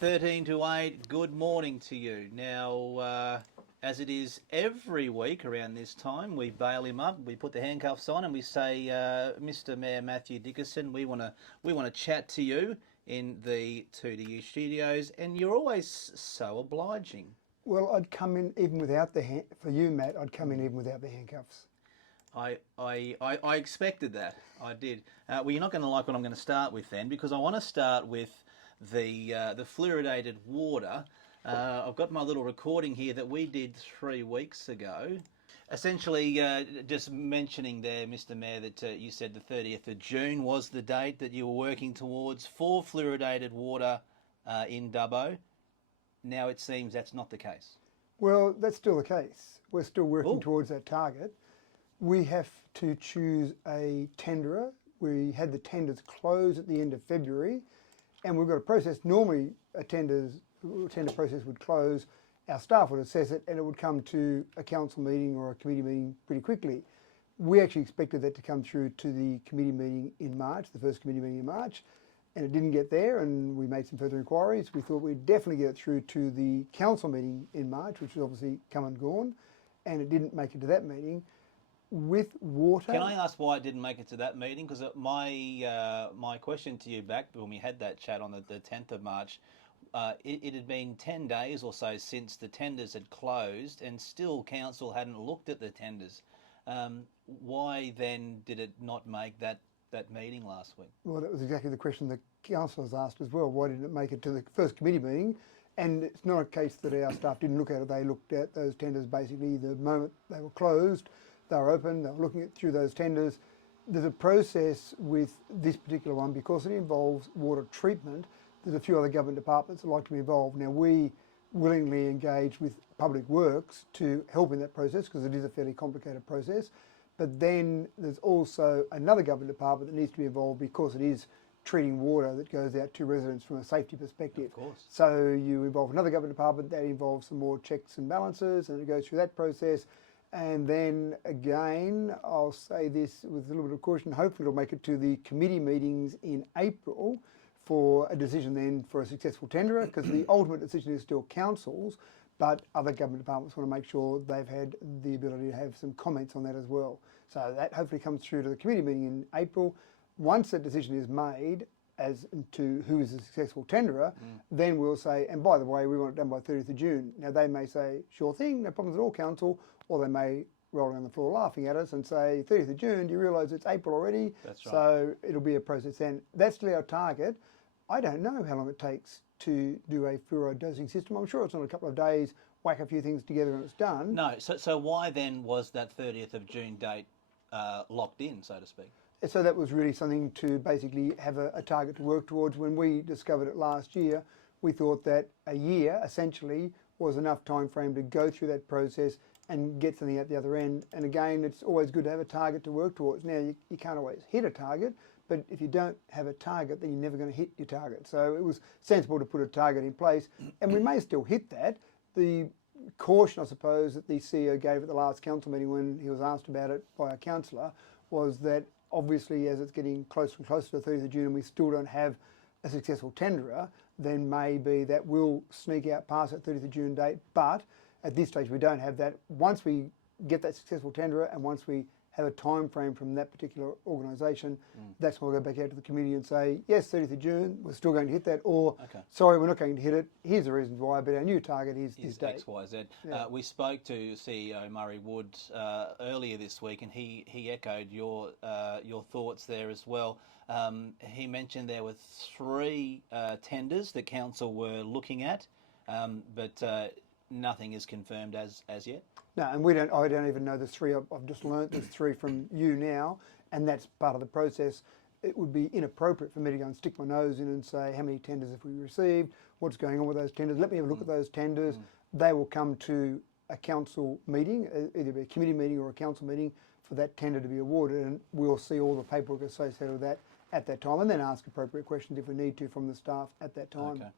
13 to 8, good morning to you. Now, as it is every week around this time, we bail him up, we put the handcuffs on and we say, Mr Mayor Matthew Dickerson, we want to chat to you in the 2DU studios, and you're always so obliging. Well, I'd come in even without the for you, Matt, I'd come in even without the handcuffs. I expected that. I did. Well, you're not going to like what I'm going to start with then, because I want to start with the fluoridated water. I've got my little recording here that we did 3 weeks ago. Essentially, just mentioning there, Mr Mayor, that you said the 30th of June was the date that you were working towards for fluoridated water in Dubbo. Now it seems that's not the case. Well, that's still the case. We're still working towards that target. We have to choose a tenderer. We had the tenders close at the end of February, and we've got a process. Normally, a tender process would close, our staff would assess it, and it would come to a council meeting or a committee meeting pretty quickly. We actually expected that to come through to the committee meeting in March, the first committee meeting in March, and it didn't get there, and we made some further inquiries. We thought we'd definitely get it through to the council meeting in March, which has obviously come and gone, and it didn't make it to that meeting. With water... Can I ask why it didn't make it to that meeting? Because my question to you back when we had that chat on the 10th of March, it had been 10 days or so since the tenders had closed, and still council hadn't looked at the tenders. Why then did it not make that meeting last week? Well, that was exactly the question the councillors asked as well. Why didn't it make it to the first committee meeting? And it's not a case that our staff didn't look at it. They looked at those tenders basically the moment they were closed. They were open, they were looking through those tenders. There's a process with this particular one because it involves water treatment. There's a few other government departments that like to be involved. Now, we willingly engage with Public Works to help in that process because it is a fairly complicated process. But then there's also another government department that needs to be involved because it is treating water that goes out to residents from a safety perspective. Of course. So you involve another government department that involves some more checks and balances, and it goes through that process. And then again, I'll say this with a little bit of caution, hopefully it'll make it to the committee meetings in April for a decision then for a successful tenderer, because the ultimate decision is still council's, but other government departments want to make sure they've had the ability to have some comments on that as well. So that hopefully comes through to the committee meeting in April. Once that decision is made as to who is a successful tenderer, then we'll say, and by the way, we want it done by 30th of June. Now they may say, sure thing, no problems at all, council, or they may roll around the floor laughing at us and say, 30th of June, do you realise it's April already? That's right. So it'll be a process then. That's still our target. I don't know how long it takes to do a fluoride dosing system. I'm sure it's not a couple of days, whack a few things together and it's done. No, so why then was that 30th of June date locked in, so to speak? So that was really something to basically have a target to work towards. When we discovered it last year, we thought that a year essentially was enough time frame to go through that process and get something at the other end. And again, it's always good to have a target to work towards. Now, you can't always hit a target, but if you don't have a target, then you're never going to hit your target. So it was sensible to put a target in place, and we may still hit that. The caution, I suppose, that the CEO gave at the last council meeting when he was asked about it by a councillor was that obviously as it's getting closer and closer to the 30th of June and we still don't have a successful tenderer, then maybe that will sneak out past that 30th of June date. But at this stage we don't have that. Once we get that successful tenderer and once we have a time frame from that particular organisation, that's when we'll go back out to the committee and say, yes, 30th of June, we're still going to hit that, or sorry, we're not going to hit it, here's the reasons why, but our new target is this date. X, Y, Z. Yeah. We spoke to CEO Murray Wood earlier this week, and he echoed your thoughts there as well. He mentioned there were 3 tenders that council were looking at, but nothing is confirmed as yet. No, and I don't even know there's 3. I've just learnt there's 3 from you now, and that's part of the process. It would be inappropriate for me to go and stick my nose in and say, how many tenders have we received? What's going on with those tenders? Let me have a look at those tenders. They will come to a council meeting, either be a committee meeting or a council meeting, for that tender to be awarded, and we'll see all the paperwork associated with that at that time, and then ask appropriate questions if we need to from the staff at that time. Okay.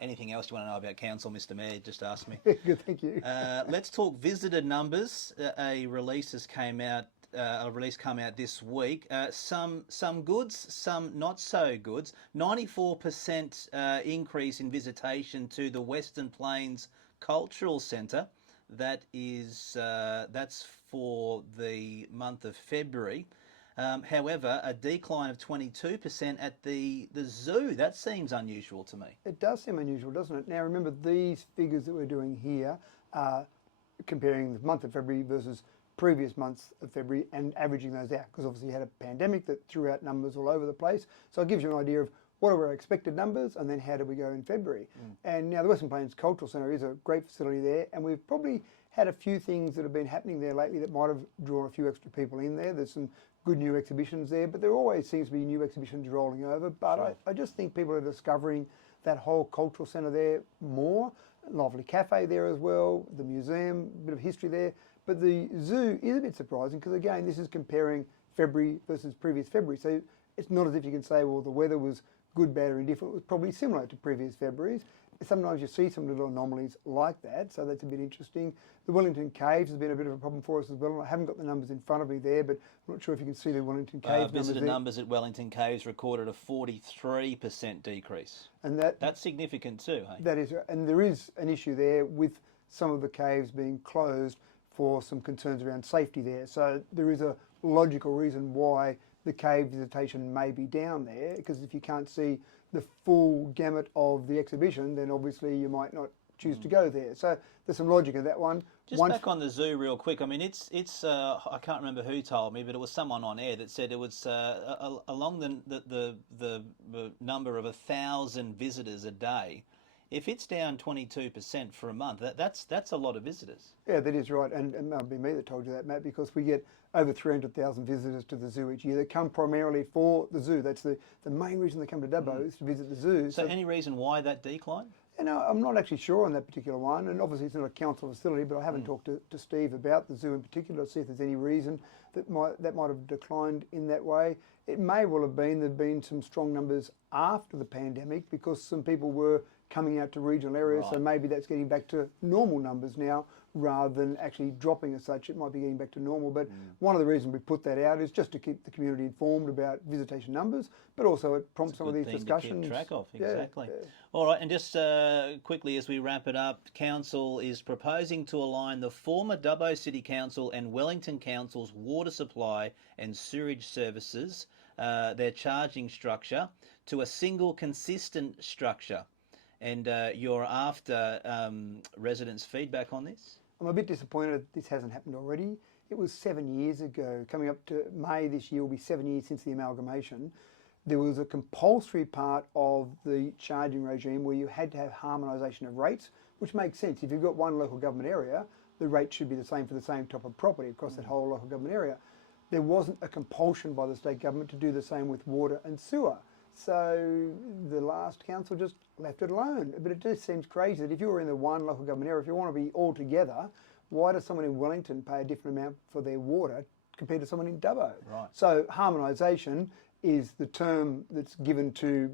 Anything else you want to know about council, Mr Mayor? Just ask me. Good, thank you. Let's talk visitor numbers. A release has came out a release come out this week. Some goods, some not so goods. 94% increase in visitation to the Western Plains Cultural Centre. That's for the month of February. However, a decline of 22% at the zoo. That seems unusual to me. It does seem unusual, doesn't it? Now, remember, these figures that we're doing here are comparing the month of February versus previous months of February and averaging those out, because obviously you had a pandemic that threw out numbers all over the place. So it gives you an idea of what are our expected numbers and then how do we go in February. And now the Western Plains Cultural Centre is a great facility there, and we've probably had a few things that have been happening there lately that might have drawn a few extra people in there. There's some good new exhibitions there, but there always seems to be new exhibitions rolling over. But Sure. I just think people are discovering that whole cultural centre there more. Lovely cafe there as well, the museum, a bit of history there. But the zoo is a bit surprising because, again, this is comparing February versus previous February. So it's not as if you can say, well, the weather was good, bad or indifferent. It was probably similar to previous Februaries. Sometimes you see some little anomalies like that, so that's a bit interesting. The Wellington Caves has been a bit of a problem for us as well. I haven't got the numbers in front of me there, but I'm not sure if you can see the Wellington Caves Visitor numbers numbers at Wellington Caves recorded a 43% decrease. And That's significant too, hey? that is, and there is an issue there with some of the caves being closed for some concerns around safety there. So there is a logical reason why the cave visitation may be down there, because if you can't see the full gamut of the exhibition, then obviously you might not choose to go there. So there's some logic in that one. Just back on the zoo real quick. I mean, it's I can't remember who told me, but it was someone on air that said it was along the number of 1,000 visitors a day. If it's down 22% for a month, that's a lot of visitors. Yeah, that is right, and it might be me that told you that, Matt, because we get over 300,000 visitors to the zoo each year. They come primarily for the zoo. That's the main reason they come to Dubbo is to visit the zoo. So any reason why that decline? You know, I'm not actually sure on that particular one, and obviously it's not a council facility, but I haven't talked to Steve about the zoo in particular to see if there's any reason that might have declined in that way. It may well have been there've been some strong numbers after the pandemic because some people were coming out to regional areas, so maybe that's getting back to normal numbers now rather than actually dropping as such. It might be getting back to normal, but one of the reasons we put that out is just to keep the community informed about visitation numbers, but also it prompts some of these discussions. To keep track of, Yeah, exactly. yeah. All right, and just quickly as we wrap it up, Council is proposing to align the former Dubbo City Council and Wellington Council's water supply and sewerage services, their charging structure, to a single consistent structure. And you're after residents' feedback on this? I'm a bit disappointed this hasn't happened already. It was 7 years ago. Coming up to May this year will be 7 years since the amalgamation. There was a compulsory part of the charging regime where you had to have harmonisation of rates, which makes sense. If you've got one local government area, the rate should be the same for the same type of property across that whole local government area. There wasn't a compulsion by the state government to do the same with water and sewer. So the last council just left it alone. But it just seems crazy that if you were in the one local government area, if you want to be all together, why does someone in Wellington pay a different amount for their water compared to someone in Dubbo? Right. So harmonisation is the term that's given to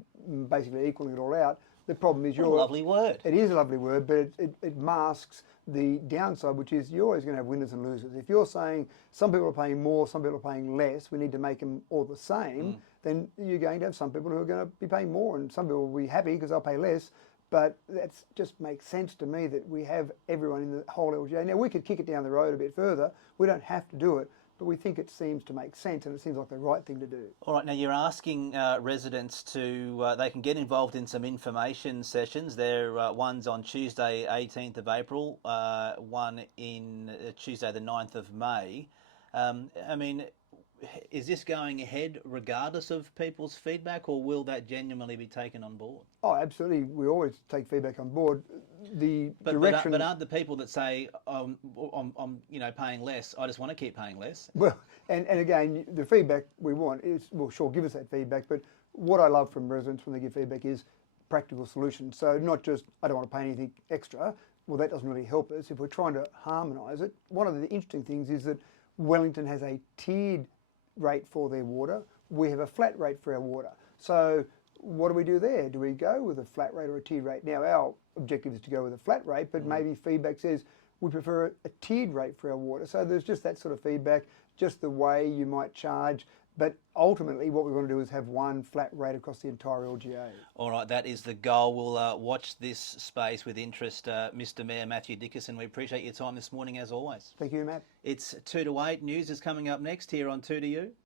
basically equaling it all out. The problem is What a lovely word. It is a lovely word, but it masks the downside, which is you're always going to have winners and losers. If you're saying some people are paying more, some people are paying less, we need to make them all the same, then you're going to have some people who are going to be paying more and some people will be happy because they'll pay less. But that just makes sense to me that we have everyone in the whole LGA. Now, we could kick it down the road a bit further. We don't have to do it, but we think it seems to make sense and it seems like the right thing to do. All right, now you're asking residents to, they can get involved in some information sessions. One's on Tuesday 18th of April, one in Tuesday the 9th of May. I mean, is this going ahead regardless of people's feedback, or will that genuinely be taken on board? Oh, absolutely. We always take feedback on board. But aren't the people that say, I'm paying less, I just want to keep paying less? Well, and again, the feedback we want is, well, sure, give us that feedback, but what I love from residents when they give feedback is practical solutions. So not just, I don't want to pay anything extra. Well, that doesn't really help us. If we're trying to harmonise it, one of the interesting things is that Wellington has a tiered rate for their water. We have a flat rate for our water. So what do we do there? Do we go with a flat rate or a tiered rate? Now, our objective is to go with a flat rate, but maybe feedback says We prefer a tiered rate for our water. So there's just that sort of feedback, just the way you might charge. But ultimately, what we want to do is have one flat rate across the entire LGA. All right, that is the goal. We'll watch this space with interest, Mr. Mayor Matthew Dickerson. We appreciate your time this morning, as always. Thank you, Matt. It's 2 to 8. News is coming up next here on 2 to You.